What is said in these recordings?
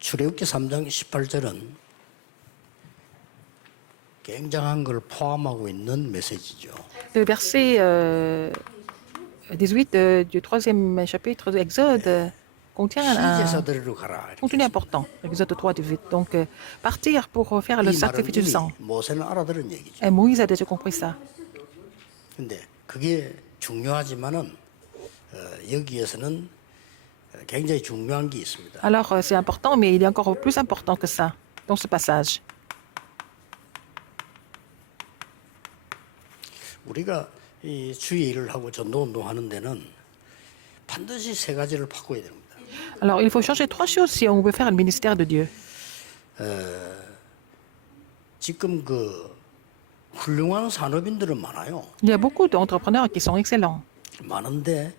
출애굽기 3장 18절은 굉장한 걸 포함하고 있는 메시지죠. Le verset 18 du troisième chapitre de Exode contient un 피제사들로 가라. contenu important. Exode 3, 18. Donc, partir pour faire le 이 말은 sacrifice du 이미 sang. 모세는 알아들은 얘기죠. Et Moïse a déjà compris ça. 근데 그게 중요하지만은 여기에서는 굉장히 중요한 게 있습니다. Alors, c'est important, mais il est encore plus important que ça dans ce passage. 우리가 이 주의 일을 하고 전도 운동하는 데는 반드시 세 가지를 바꿔야 됩니다. Alors, il faut changer trois choses si on veut faire le ministère de Dieu. 지금 그 훌륭한 산업인들은 많아요. Il y a beaucoup d'entrepreneurs qui sont excellents, 많은데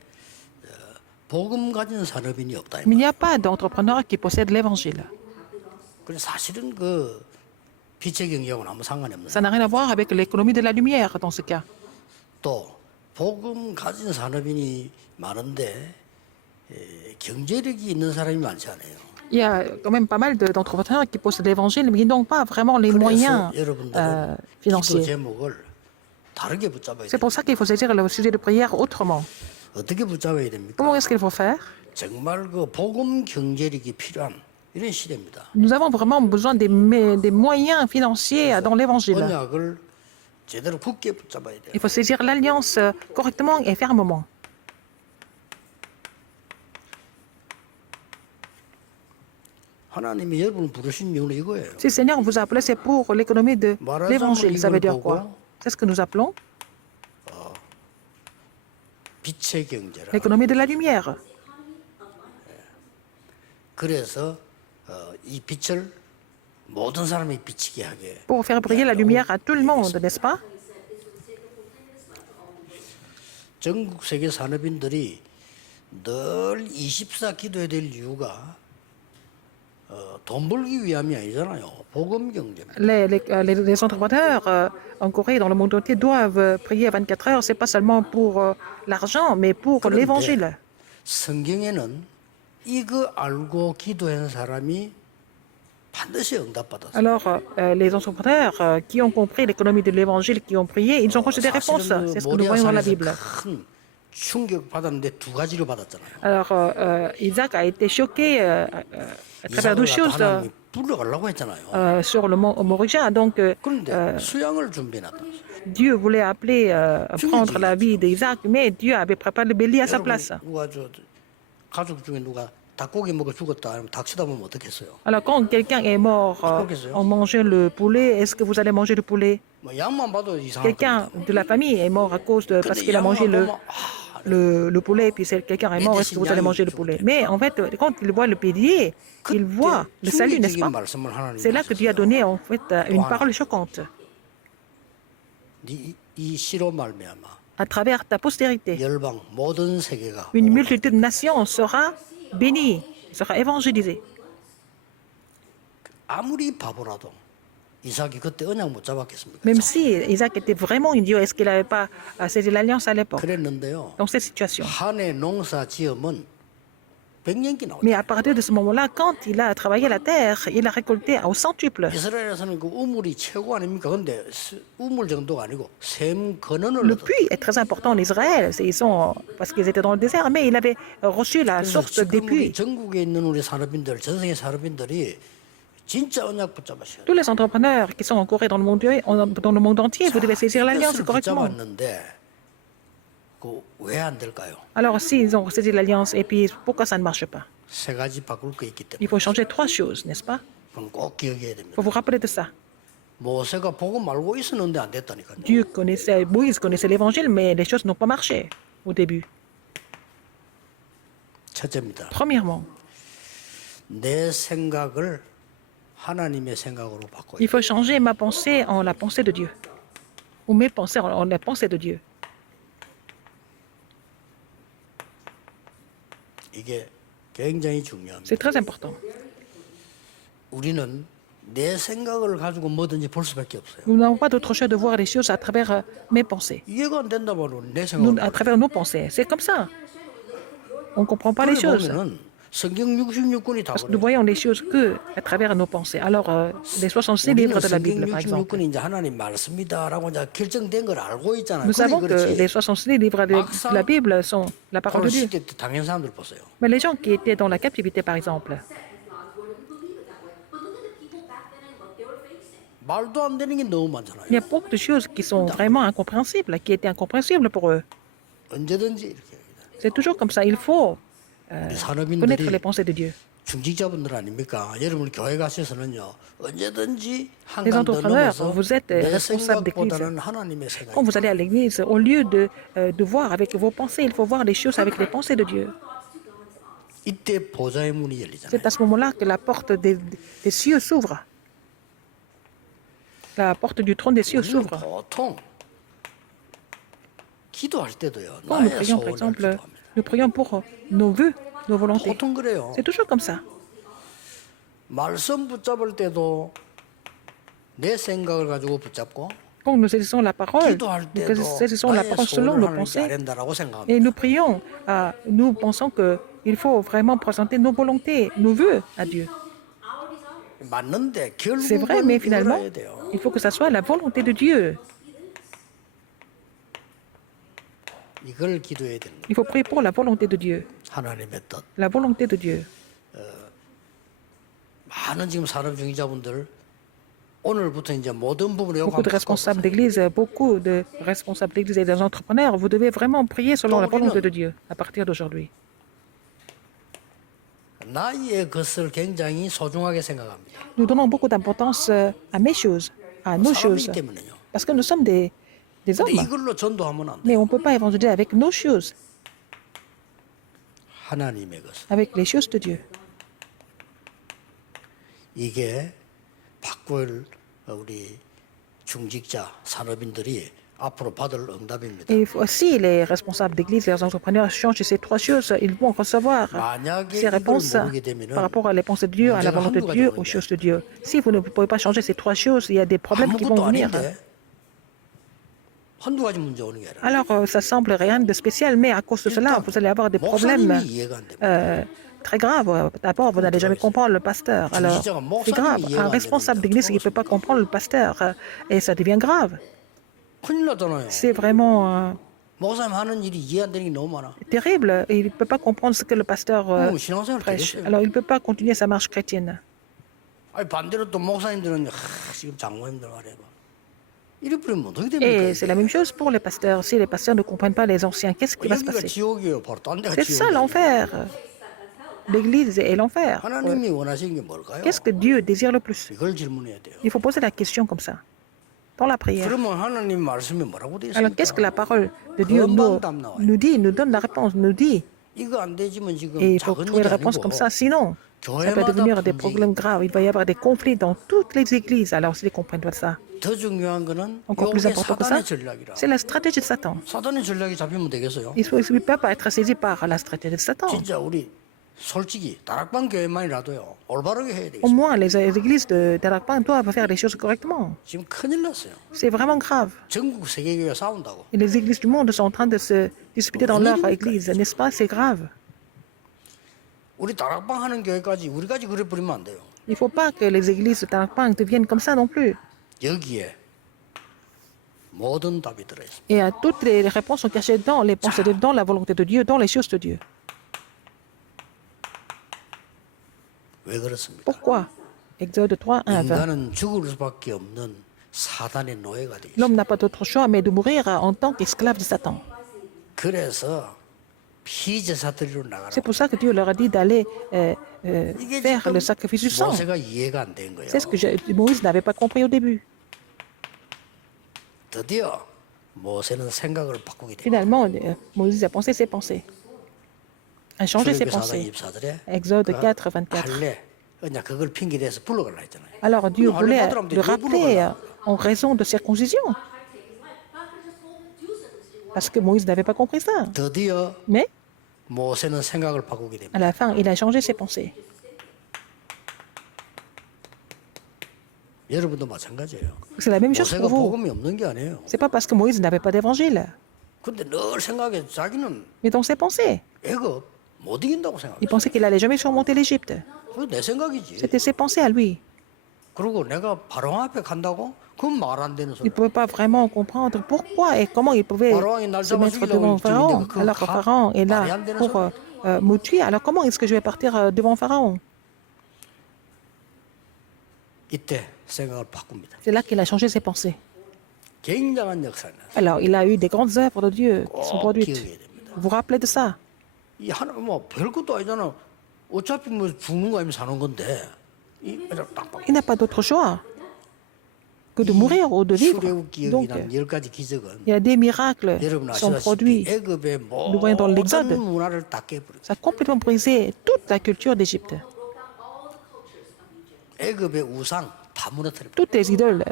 복음 가진 산업인이 없다. 이 mais il 말. n'y a pas d'entrepreneurs qui possèdent l'évangile. 그래서 사실은 그 빛의 경제하고는 아무 상관이 없는. Ça n'a rien à voir avec l'économie de la lumière dans ce cas. 또 복음 가진 산업인이 많은데 경제력이 있는 사람이 많지 않아요. Il y a quand même pas mal d'entrepreneurs qui possèdent l'évangile, mais ils n'ont pas vraiment les moyens 그래서 여러분들은 기도 financiers. 제목을 다르게 붙잡아야 C'est 돼요. pour ça qu'il faut saisir le sujet de prière autrement. 어떻게 붙잡아야 됩니까? Comment est-ce qu'il faut faire? 정말 그 복음 경제력이 필요한 이런 시대입니다. Nous avons vraiment besoin des moyens financiers dans l'évangile. 언약을 제대로 굳게 붙잡아야 돼요. Il faut saisir l'alliance correctement et fermement. 하나님이 여러분을 부르신 이유는 이거예요. Si le Seigneur vous a appelé, c'est pour l'économie de l'évangile. Ça veut dire quoi? C'est ce que nous appelons 빛의 경제라. l'économie de la lumière. 그래서 이 빛을 모든 사람이 비치게 하게. Pour faire briller la lumière à tout le monde, n'est-ce pas? 전국 세계 산업인들이 늘 24 기도해야 될 이유가 돈 벌기 위함이 아니잖아요. 복음 경제입니다. Les entrepreneurs en Corée et dans le monde entier doivent prier 24 heures. Ce n'est pas seulement pour l'argent, mais pour l'évangile. 성경에는 이거 알고 기도한 사람이 반드시 응답받았어요. Alors, les entrepreneurs qui ont compris l'économie de l'évangile, qui ont prié, ils ont reçu des réponses. 사실은 C'est ce que nous voyons dans la 모리아산에서 Bible. 큰 충격 받았는데 두 가지로 받았잖아요. Alors, Isaac a été choqué à travers deux 이삭을 choses 갖다 하나님이 불러가려고 했잖아요. sur le mont Moriah. Donc, 그런데 수양을 준비해놨다. Dieu voulait appeler prendre la vie d'Isaac, mais Dieu avait préparé le bélier à sa place. 누가 가족 중에 누가 닭고기 먹어 죽었다 하면 닭 쳐다보면 어떻겠어요? Alors, quand quelqu'un est mort en mangeant le poulet, est-ce que vous allez manger le poulet? 뭐 양만 봐도 이상할 Quelqu'un 겁니다. de la famille est mort à cause de parce 근데 qu'il a mangé 양만 보면 le poulet, puis quelqu'un est mort, est-ce que vous allez manger le poulet? Mais en fait, quand il voit le bélier, il voit le salut, n'est-ce 충격적인 pas? 말씀을 하나님이 C'est là que Dieu a donné en fait une parole choquante. 이 시로 말미암아 À travers ta postérité, 열방 모든 세계가 une multitude de nations sera bénie, sera évangélisée. 아무리 바보라도 이삭이 그때 언약 못 잡았겠습니까? Même si Isaac était vraiment un Dieu, est-ce qu'il n'avait pas saisi l'alliance à l'époque? 그랬는데요. Dans cette situation. 한 해 농사 지으면 100년기 나오죠. Mais à partir de ce moment-là, quand il a travaillé la terre, il a récolté au centuple. 이스라엘에서는 그 우물이 최고 아닙니까? 근데 우물 정도가 아니고 샘 근원을 Le 얻었다. puits est très important en Israël. Ils sont, parce qu'ils étaient dans le désert, mais il avait reçu la 그래서 source des 지금 우리 puits. 전국에 있는 우리 산업인들, 전 세계 산업인들이 진짜 언약 붙잡으셔야 돼요. Tous les entrepreneurs qui sont en Corée, dans le monde entier, vous devez saisir l'alliance 뜻을 correctement. 붙잡았는데 왜 안 될까요? Alors, s'ils ont saisi l'alliance, et puis pourquoi ça ne marche pas? 세 가지 바꿀 거 있기 때문에 Il faut changer trois choses, n'est-ce pas? 그럼 꼭 기억해야 Il 됩니다. faut vous rappeler de ça. 모세가 복음 알고 있었는데 안 됐다니까요. Moïse connaissait l'évangile, mais les choses n'ont pas marché au début. 첫째입니다. Premièrement, 내 생각을 하나님의 생각으로 바꿔야 il faut changer ma pensée en la pensée de Dieu. Ou mes pensées en la pensée de Dieu. 이게 굉장히 중요합니다. C'est très important. 우리는 내 생각을 가지고 뭐든지 볼 수밖에 없어요. Nous n'avons pas d'autre choix de voir les choses à travers mes pensées. 이해가 안 된다면 내 Nous, 생각을 à travers nos pensées. C'est comme ça. On ne comprend pas les choses. 보면은 성경 66권이 다 Parce que nous 그래요. voyons les choses que à travers nos pensées. Alors, les 66 livres 우리는 de la 성경 Bible, par exemple. 66권이 이제 하나님 말씀이다라고 이제 결정된 걸 알고 있잖아요. Nous savons que 그렇지. les 66 livres de la Bible sont la parole de Dieu. 시대 때 당연 사람들 보세요. Mais les gens qui étaient dans la captivité, par exemple, 말도 안 되는 게 너무 많잖아요. il y a beaucoup de choses qui sont vraiment incompréhensibles, qui étaient incompréhensibles pour eux. 언제든지 이렇게 C'est toujours comme ça. Il faut 우리 connaître 산업인들이 les pensées de Dieu. 중직자분들 아닙니까? 여러분 교회 가셔서는요 언제든지 Les 한간 더 entrepreneurs, 넘어서 vous êtes 내 responsables d'église. 생각보다는 하나님의 생각. Quand vous allez à l'église, au lieu de voir avec vos pensées, il faut voir les choses avec les pensées de Dieu. 이때 보좌의 문이 열리잖아요. C'est à ce moment-là que la porte des cieux s'ouvre. La porte du trône des cieux 우리는 s'ouvre. 보통 기도할 때도요. Quand nous 나의 prions, par 소원을 exemple, 기도합니다. nous prions pour nos vœux, nos volontés. 보통 그래요. C'est toujours comme ça. 말씀 붙잡을 때도 내 생각을 가지고 붙잡고 Quand nous saisissons la parole, 기도할 nous 때도 saisissons la 나의 parole selon 소원을 nos 하나님께 pensées 아랜다라고 생각합니다. et nous prions. Nous pensons qu'il faut vraiment présenter nos volontés, nos vœux à Dieu. 맞는데 C'est vrai, mais 결국은 finalement, 이걸 해야 돼요. il faut que ça soit la volonté de Dieu. 이걸 기도해야 되는 거예요. Il faut prier pour la volonté de Dieu. 하나님의 뜻. La volonté de Dieu. 많은 지금 산업 중위자분들 오늘부터 이제 모든 부분에 Beaucoup de responsables d'église, beaucoup de responsables d'église et des entrepreneurs, vous devez vraiment prier selon la volonté de Dieu à partir d'aujourd'hui. 나의 것을 굉장히 소중하게 생각합니다. Nous donnons beaucoup d'importance à mes choses, à nos choses, 사람이기 때문에요. parce que nous sommes des 근데 hommes. 이걸로 전도하면 안 돼. Mais on ne peut pas évangéliser avec nos choses, 하나님의 것. avec les choses de Dieu. 이게 바꿀 우리 중직자 산업인들이 앞으로 받을 응답입니다. Et aussi, les responsables d'église, les entrepreneurs changent ces trois choses, ils vont recevoir 만약에 ces 이걸 réponses 모르게 되면은 par rapport à les pensées de Dieu, à la volonté de Dieu, aux choses de Dieu. Si vous ne pouvez pas changer ces trois choses, il y a des problèmes qui vont 아무것도 venir. 아닌데 한두 가지 문제 오는 게 아니라 Alors, ça semble rien de spécial, mais à cause de cela, vous allez avoir des problèmes 목사님이 이해가 안 됩니다. très graves. D'abord, vous n'allez jamais comprendre le pasteur. Alors, c'est grave. Un responsable d'église qui ne peut pas comprendre le pasteur, et ça devient grave. 큰일 나잖아요. C'est vraiment 목사님 하는 일이 이해 안 되는 게 너무 많아. terrible. Et il ne peut pas comprendre ce que le pasteur 신앙생활 prêche. 되겠어요. Alors, il ne peut pas continuer sa marche chrétienne. 아니 반대로 또 목사님들은 지금 장모님들 말해봐. 이래 버리면 어떻게 됩니까? Et c'est la même chose pour les pasteurs. Si les pasteurs ne comprennent pas les anciens, qu'est-ce qui va se 여기가 passer? 지옥이에요. 바로 딴 데가 C'est ça 지옥이에요. l'enfer. L'église est l'enfer. 하나님이 원하시는 게 뭘까요? Qu'est-ce que Dieu désire le plus? 이걸 질문해야 돼요. Il faut poser la question comme ça, dans la prière. 그러면 하나님 말씀이 뭐라고 되어 Alors, 있습니까? qu'est-ce que la parole de Dieu nous dit, nous donne la réponse, nous dit? 이거 안 되지만 지금 Et il faut 작은 trouver 일이 la réponse 아니고 comme ça. Sinon, ça peut devenir des problèmes graves. Il va y avoir des conflits dans toutes les églises. Alors, s'ils ne comprennent pas ça, 더 중요한 거는 encore plus 요게 important que ça, 사단의 전략이라. c'est la stratégie de Satan. 사단의 전략이 잡히면 되겠어요? Il ne peut pas être saisi par la stratégie de Satan. 진짜 우리 솔직히 다락방 교회만이라도요 올바르게 해야 Au 되겠어요. moins, les églises de Darakpan doivent faire les choses correctement. 지금 큰일 났어요. C'est vraiment grave. 전국 세계교회 싸운다고. Et les églises du monde sont en train de se disputer dans leur église, n'est-ce pas? C'est grave. 우리 다락방 하는 교회까지 우리까지 그래 버리면 안 돼요. Il ne faut pas que les églises de Darakpan deviennent comme ça non plus. 여기에 모든 답이 들어 있습니다. Et toutes les réponses sont cachées dans les pensées, dans la volonté de Dieu, dans les choses de Dieu. 왜 그렇습니까? Pourquoi? Exode 3, 1, 20. 인간은 죽을 수밖에 없는 사단의 노예가 되겠습니다. L'homme n'a pas d'autre choix mais de mourir en tant qu'esclave de Satan. 그래서 피제사드리로 나가라. C'est pour ça que Dieu leur a dit d'aller faire le sacrifice du sang. 모세가 이해가 안 된 거예요. C'est ce que Moïse n'avait pas compris au début. 드디어 모세는 생각을 바꾸게 됩니다. Finalement, Moïse a pensé ses pensées, a changé ses 출애굽기 4장 pensées. 24절에 Exode 4, 24. 할례 그냥 그걸 핑계 대서 불러가려 했잖아요. Alors Dieu voulait le 왜 rappeler 불러가려? en raison de circoncision. Parce que Moïse n'avait pas compris ça. 드디어 Mais 모세는 생각을 바꾸게 됩니다. à la fin, il a changé ses pensées. 여러분도 마찬가지예요. C'est la même chose 모세가 pour vous. 복음이 없는 게 아니에요. C'est pas parce que Moïse n'avait pas d'évangile. 근데 늘 생각해 자기는 Mais dans ses pensées, 애굽 못 이긴다고 Il 생각해. pensait qu'il allait jamais surmonter l'Égypte. 그거 내 생각이지. C'était ses pensées à lui. 그리고 내가 바로왕 앞에 간다고? 그건 말 안 되는 Il 소리야. ne pouvait pas vraiment comprendre pourquoi et comment il pouvait se mettre devant Pharaon, alors que Pharaon est là pour me tuer. Alors comment est-ce que je vais partir devant Pharaon? 이때 생각을 바꿉니다. C'est là qu'il a changé ses pensées. 굉장한 역사는 Alors, il a eu des grandes œuvres de Dieu qui sont 꼭 produites. 기억해야 됩니다. Vous vous rappelez de ça? 이 하나 뭐 별것도 아니잖아. 어차피 뭐 죽는 거 아니면 사는 건데. 딱 봐. Il n'a pas d'autre choix que de mourir ou de vivre. 출애굽기 Donc, 기억이란 10가지 기적은 il y a des miracles 여러분 qui sont 아시다시피 produits. 애굽의 Nous voyons dans l'Exode. 모든 문화를 다 깨버려. Ça a complètement brisé toute la culture d'Égypte. 애굽의 우상 다 무너뜨려. Toutes les idoles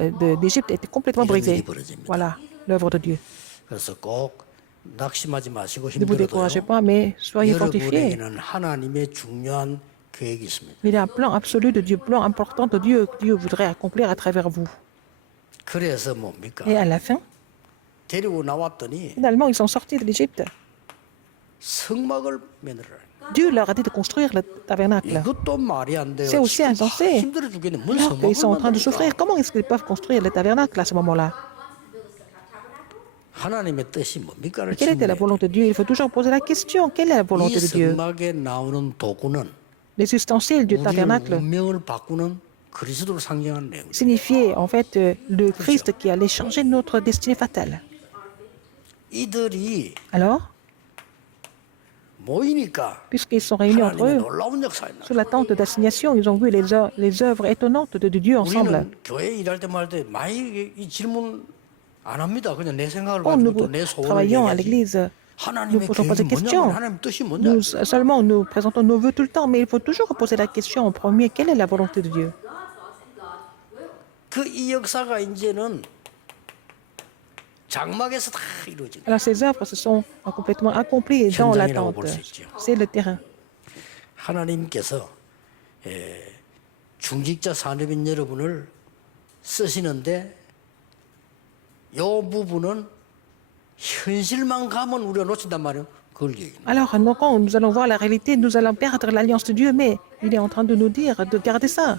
d'Égypte étaient complètement brisées. Voilà l'œuvre de Dieu. 그래서 꼭 낙심하지 마시고 Ne vous 힘들어도요. découragez pas, mais soyez fortifiés. 여러분에게는 하나님의 중요한 계획이 있습니다. Il y a un plan absolu de Dieu, plan important de Dieu que Dieu voudrait accomplir à travers vous. 그래서 뭡니까? Et à la fin, 데리고 나왔더니 finalement, ils sont sortis de l'Égypte. 성막을 만들어라. Dieu leur a dit de construire le tabernacle. 이것도 말이 안 돼요. C'est aussi insensé. 힘들어 죽겠네. 뭔 Alors qu'ils sont en train de 성막을 souffrir, 만들까? comment est-ce qu'ils peuvent construire le tabernacle à ce moment-là? 하나님의 뜻이 뭡니까를 Quelle était la 질문해야 volonté de Dieu? Il faut toujours poser la question. Quelle est la 돼. 이 volonté de Dieu? 성막에 나오는 도구는 Les ustensiles du 우리의 tabernacle 운명을 바꾸는 그리스도를 상징하는 내용이죠. signifiaient en fait le Christ qui allait changer notre destinée fatale. 이들이 Alors, 모이니까 puisqu'ils sont réunis entre 하나님의 eux, 놀라운 역사가 sous la tente d'assignation, ils ont vu les œuvres étonnantes de Dieu ensemble. 우리는 교회 일할 때 말 때 많이 이 질문 안 합니다. 그냥 내 생각을 Quand nous 가지고 또 내 소원을 travaillons à 얘기하지. l'église, nous 하나님의 posons pas 계획이 de questions. 뭐냐고 하나님 뜻이 뭐냐. Nous seulement nous présentons nos vœux tout le temps, mais il faut toujours poser la question en premier, quelle est la volonté de Dieu? 그 이 역사가 이제는 장막에서 다 이루어진 거예요. Alors ces œuvres se sont complètement accomplies dans la tente. C'est le terrain. 하나님께서 중직자 산업인 여러분을 쓰시는데 이 부분은 현실만 가면 우리가 놓친단 말이에요. 그걸 얘기해요. Alors, quand nous allons voir la réalité, nous allons perdre l'alliance de Dieu, mais il est en train de nous dire de garder ça.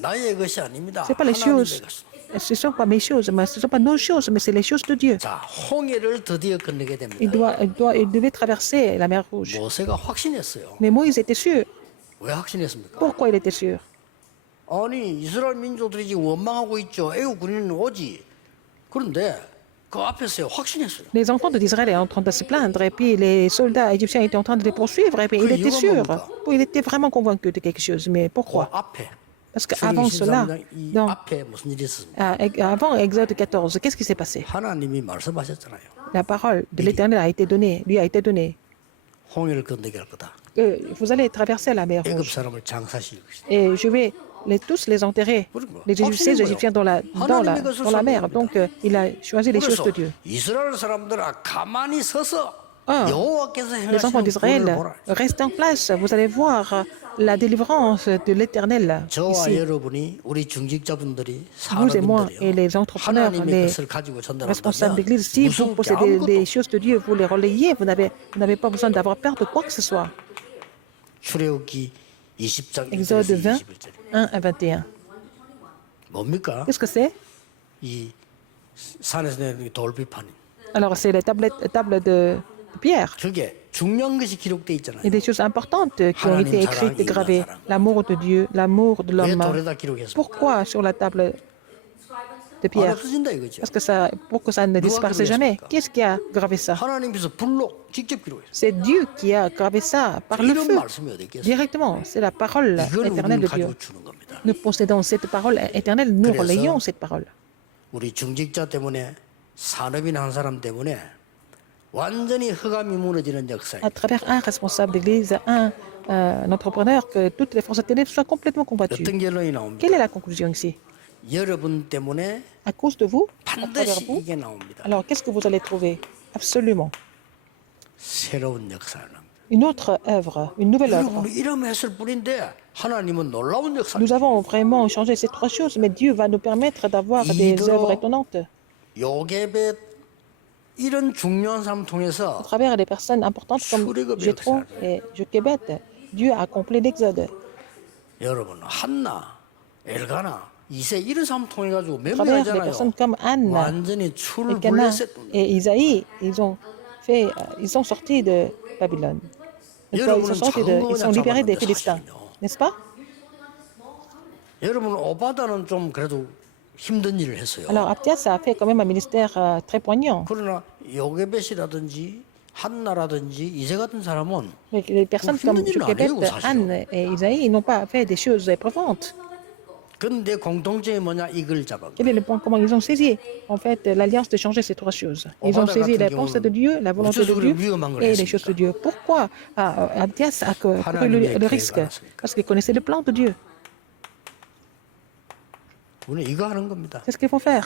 나의 것이 아닙니다. Ce n'est pas les 하나님의 choses, 것. ce ne sont pas mes choses, mais ce ne sont pas nos choses, mais c'est les choses de Dieu. 자, 홍해를 드디어 건너게 됩니다. Il devait traverser la mer Rouge. 모세가 확신했어요. Mais Moïse était sûr. 왜 확신했습니까? Pourquoi il était sûr? 아니 이스라엘 민족들이 지금 원망하고 있죠. 애국 군인은 오지. 그런데 그 앞에서 확신했어요. Les enfants d'Israël étaient en train de se plaindre, et puis les soldats égyptiens étaient en train de les poursuivre, et puis il était sûr. Il était vraiment convaincu de quelque chose. Mais 그 pourquoi? 앞에 Parce qu'avant cela, 이 dans, 앞에 무슨 일이 있었습니까? avant Exode 14, qu'est-ce qui s'est passé? 하나님이 말씀하셨잖아요. La parole de l'Éternel a été donnée, lui a été donnée. 홍해를 건너게 할 거다. Vous allez traverser la mer 애굽 Rouge, 사람을 장사시킬 것이다. et je vais tous les enterrer, ces Égyptiens dans la mer. Donc, il a choisi les choses 그래서 de Dieu. 이스라엘 사람들아 가만히 서서 Ah, 여호와께서 les enfants 행하시는 d'Israël, 구원을 보라. restez en place, vous allez voir la délivrance de l'Éternel 저와 ici. 여러분이 우리 중직자분들이 Vous et moi et les 산업인들이요. entrepreneurs, 하나님의 les 것을 가지고 responsables 전달한다면 d'église, si vous 무서울 게 possédez 아무것도 des choses de Dieu, vous les relayez, vous n'avez pas besoin d'avoir peur de quoi que ce soit. 출애굽기 20장 1절에서 Exode 20, 21절 1 à 21. 뭡니까? Qu'est-ce que c'est? 이 산에서 내는 돌비판. Alors, c'est les tables de pierre. 저게 중요한 것이 기록돼 있잖아요. Il y a des choses importantes qui ont été écrites et gravées. L'amour de Dieu, l'amour de 왜 l'homme. 돌에다 기록했습니까? Pourquoi sur la table de 안 pierre? 없어진다 이거죠. Parce que pour que ça ne disparaisse jamais. Qu'est-ce qui a gravé ça? 하나님께서 불로 직접 기록했어요. C'est Dieu qui a gravé ça par le 이런 feu, 말씀이 어디 있겠어요? directement. C'est la parole 이걸 éternelle 우리는 de Dieu. 가지고 주는 겁니다. Nous possédons cette parole éternelle, nous 그래서 relayons cette parole. 우리 중직자 때문에 산업인 한 사람 때문에 완전히 흑암이 무너지는 역사예요. À travers un responsable d'église, un entrepreneur, que toutes les forces de ténèbres soient complètement combattues. 어떤 결론이 나옵니까? Quelle est la conclusion ici? 여러분 때문에 À cause de vous, à travers 반드시 vous, 이게 나옵니다. alors qu'est-ce que vous allez trouver? Absolument. 새로운 역사를 합니다. Une autre œuvre, une nouvelle œuvre. 여러분 이러면 했을 뿐인데 하나님은 놀라운 역사. Nous avons vraiment changé ces trois choses, mais Dieu va nous permettre d'avoir des œuvres étonnantes. 요게벳 이런 중요한 사람 À 통해서 travers des personnes importantes comme Jéthro et Jochebed, Dieu a accompli l'Exode. 여러분 한나, 엘가나, 이세 이런 사람 통해 가지고 À travers des 맹명하잖아요. personnes comme Anne, 완전히 출을 Elkanah 불렸었던 et Isaïe, ils sont sortis de Babylone. Ils sont libérés des Philistins, n'est-ce pas? 여러분 오바다는 좀 그래도 힘든 일을 했어요. Alors Abdias a fait quand même un ministère très poignant. 그러나 요게벳이라든지 한나라든지 이세 같은 사람은 Les personnes comme Jochebed, Anne et Isaïe, ils n'ont pas fait des choses éprouvantes. 근데 공통점이 뭐냐 이걸 잡아. Quel est le point commun? Ils ont saisi en fait l'alliance de changer ces trois choses. Ils ont saisi la pensée de Dieu, la volonté de Dieu et les choses de Dieu. Pourquoi Abdias a couru le risque? Parce qu'il connaissait le plan de Dieu. 우리는 이거 하는 겁니다. C'est ce qu'il faut faire.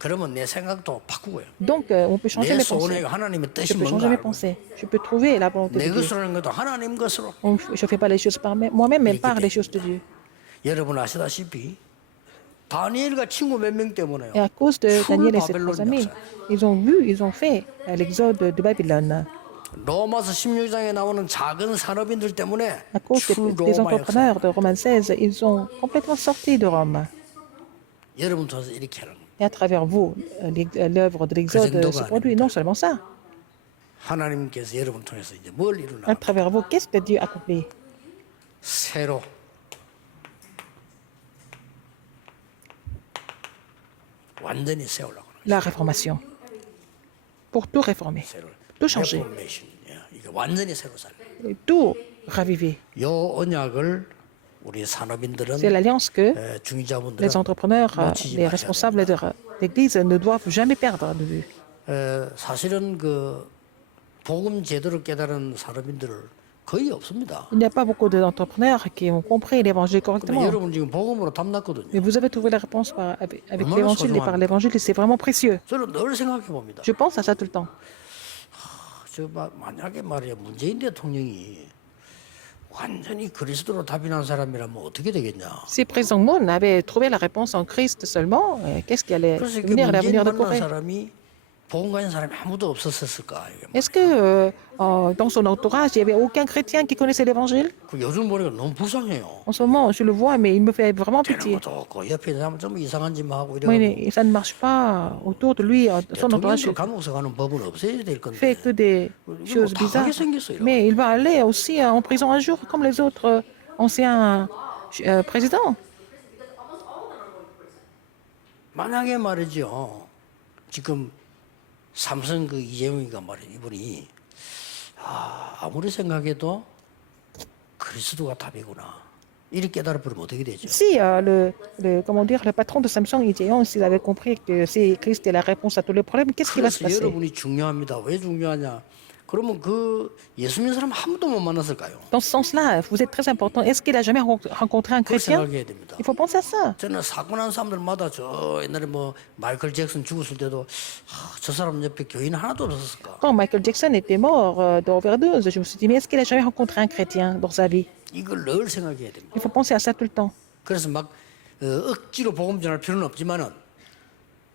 그러면 내 생각도 바꾸고요. Donc, on peut changer 내 mes pensées. 소원이 하나님의 뜻이 Je peux changer mes 뭔가. pensées. Je peux trouver la volonté 내 de Dieu. 것으로 하는 것도 하나님 것으로. Je ne fais pas les choses par moi-même, mais par les choses de Dieu. 여러분 아시다시피 다니엘과 친구 몇 명 때문에요. Et à cause de Daniel et ses trois amis, ils ont fait l'exode de Babylone. 로마서 16장에 나오는 작은 산업인들 때문에 À cause des 로마 역사. entrepreneurs de Romains 16, ils ont complètement sorti de Rome. 여러분 통해서 이렇게 하는 거예요. Et à travers vous, l'œuvre de l'exode se produit. Non seulement ça. 하나님께서 여러분 통해서 이제 뭘 À 이루나? travers vous, qu'est-ce que Dieu accomplit? 새로 완전히 세우려고 하는 La réformation. Pour tout réformer, 새로. tout changer, Reformation. 이게 완전히 새로 살려. tout raviver. 요 언약을 우리 산업인들은 C'est l'alliance que 중위자분들은 les entrepreneurs, 놓치지 les 마셔야 responsables 됩니다. de l'Église ne doivent jamais perdre de vue. 사실은 그 복음 제대로 깨달은 산업인들을 거의 없습니다. Il n'y a pas beaucoup d'entrepreneurs qui ont compris l'évangile 근데 correctement. 여러분 지금 복음으로 답났거든요. Mais vous avez trouvé la réponse avec l'évangile et par l'évangile, et c'est vraiment précieux. 저는 늘 생각해 봅니다. Je pense à ça tout le temps. 만약에 말이야 문재인 대통령이 완전히 그리스도로 답이 난 사람이라면 어떻게 되겠냐? Si président Moon avait trouvé la réponse en Christ seulement, qu'est-ce qui allait 그래서 그 venir 문재인 l'avenir de 만난 Corée? 사람이 복음 가진 사람이 아무도 없었을까? 이게 Est-ce que dans son entourage, il n'y avait aucun chrétien qui connaissait l'évangile? 그 요즘 보니까 너무 불쌍해요. En ce moment, je le vois, mais il me fait vraiment 되는 pitié. 것도 없고 옆에 있는 사람은 좀 이상한 짓만 하고 Oui, 이러고 ça ne marche pas autour de lui, son entourage 대통령도 감옥서 가는 법은 없어야 될 fait 건데 que des choses 다 하게 bizarres. 생겼어 이러고. Mais il va aller aussi en prison un jour, comme les autres anciens présidents. 만약에 말이죠. 지금 삼성 그 이재용이가 말이야 이분이 아무리 생각해도 그리스도가 답이구나. 이렇게 깨달아버리면 어떻게 되죠? Si comment dire, le patron de Samsung, Lee Jae-yong, s'il avait compris que c'est Christ est la réponse à tous les problèmes, qu'est-ce qui va se 그래서 passer? 여러분이 중요합니다. 왜 중요하냐? 그러면 그 예수 믿는 사람 한 번도 못 만났을까요? Dans ce sens-là, vous êtes très important. Est-ce qu'il a jamais rencontré un 그렇게 chrétien? 생각해야 됩니다. Il faut penser à ça. 저는 사고 난 사람들마다 저 옛날에 뭐 마이클 잭슨 죽었을 때도 저 사람 옆에 교인 하나도 없었을까? Quand Michael Jackson était mort d'overdose, je me suis dit, mais est-ce qu'il a jamais rencontré un chrétien dans sa vie? 이걸 늘 생각해야 됩니다. Il faut penser à ça tout le temps. 그래서 막 억지로 복음 전할 필요는 없지만은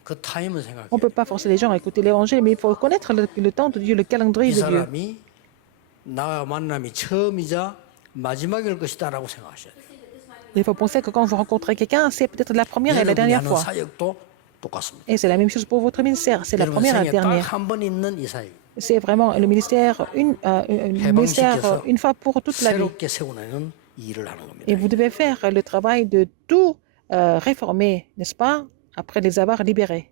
그 타임은 생각해. On ne peut pas forcer les gens à écouter l'évangile, mais il faut connaître le temps de Dieu, le calendrier 이 de Dieu. 사람이 나와 만남이 처음이자 마지막일 것이다라고 생각하셔야 돼요. Il faut penser que quand vous rencontrez quelqu'un, c'est peut-être la première et la 여러분이 dernière 하는 fois. 사역도 똑같습니다. Et c'est la même chose pour votre ministère. C'est la 여러분 première et la 생에 dernière. 딱 한 번 있는 이 사역. C'est vraiment le ministère, une fois pour toute la vie. 새롭게 세우는 이 일을 하는 겁니다. Et vous devez faire le travail de tout réformer, n'est-ce pas, après les avoir libérés.